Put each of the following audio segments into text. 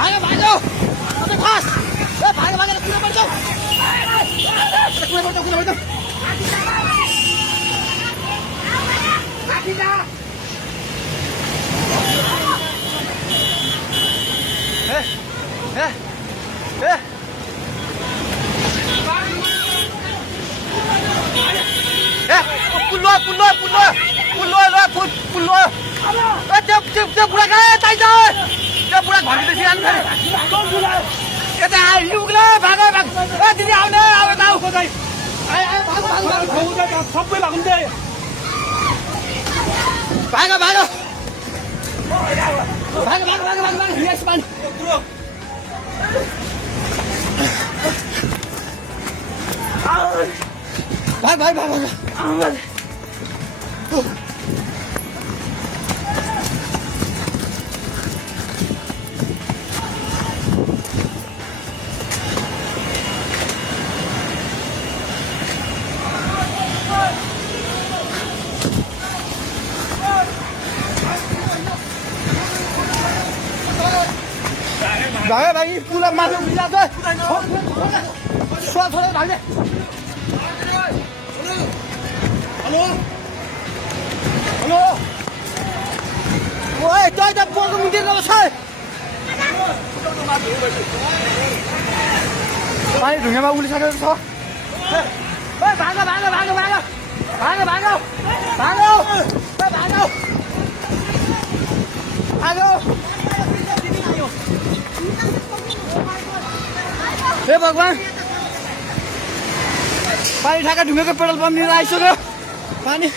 भागो भागो अबे खास ए भागो भागो कुन पर्छ कुन पर्छ आखिदा ए पुल्लो त्यो बुढा कहाँ चाहिन्छ त्यो बुढा घरभित्र सिराल्नु छ यता आइलुग्ला भागो ए दिदी आउने अब जाऊ खोजै सबै भाग्दै भागो भागो भागो भागो भागो भागो यस मान भाग भाग भाग भाग भागे भागी पुला माथि उभिला छ छोरा भागे हेलो हेलो ओए तै त पोको मिटिङ गर्छ पानी ढुङ्गामा उलिसकेको छ ए भागो भागो भागो भागो भागो भागो भागो ए भागो भागो हे भगवान पानी ठाका ढुङ्गाको पेट्रोल पम्प लिएर आइसक्यो पानी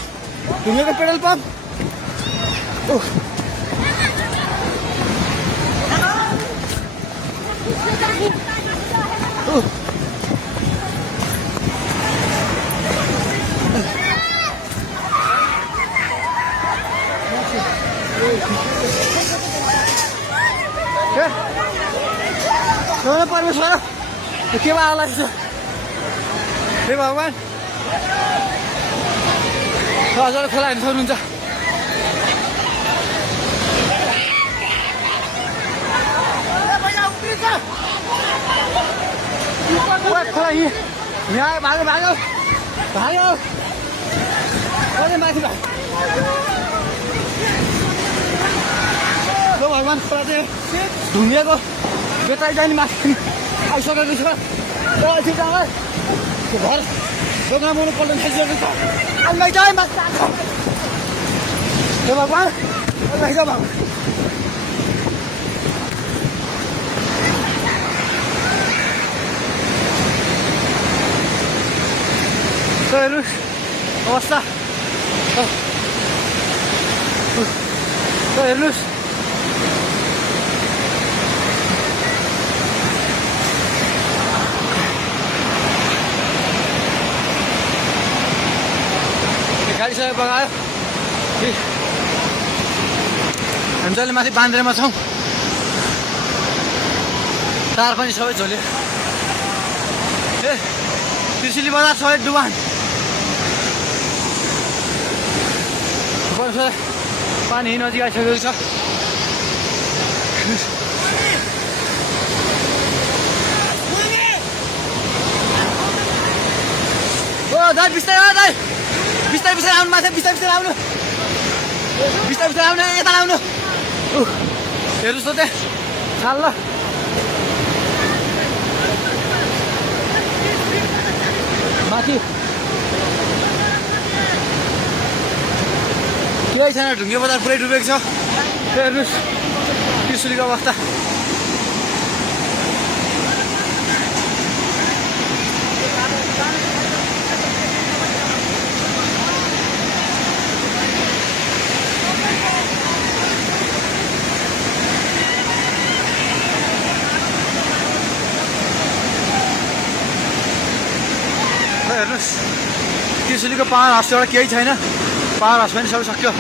ढुङ्गाको पेट्रोल पम्प परमेश्वर के आला हे भगवान हजुर खोला हेर्नु सक्नुहुन्छ खोला यहाँ भागो भागो भागो माथि भगवान खोला चाहिँ ढुङ्गिएको बेटाइ जाने माथि आइसकेको छ घर दोकान बनाउनु पल्ट थालिसकेको छ आइमाइ जाए माथि हे भगवान लैजाऊ भगवान हेर्नुहोस् अवस्था हेर्नुहोस् गाडिसकेर बगायो हामी जहिले माथि बान्द्रेमा छौँ तार पनि सबै झोल्यो ए त्रिशुली बजार सबै डुबान पानी नजिक आइसकेको छ ओ दाइ बिस्तारै दाइ बिस्तारै बिस्तारै आउनु माथि बिस्तारै बिस्तारै आउनु बिस्तारै बिस्तारै आउनु यता आउनु हेर्नुहोस् त त्यहाँ छाल ल माथि केही छैन ढुङ्गे बजार पुरै डुबेको छ हेर्नुहोस् त्रिशुलीको अवस्था हेर्नुहोस् त्रिशुलीको पावर हाउसबाट केही छैन पावर हाउस पनि सबै सक्यो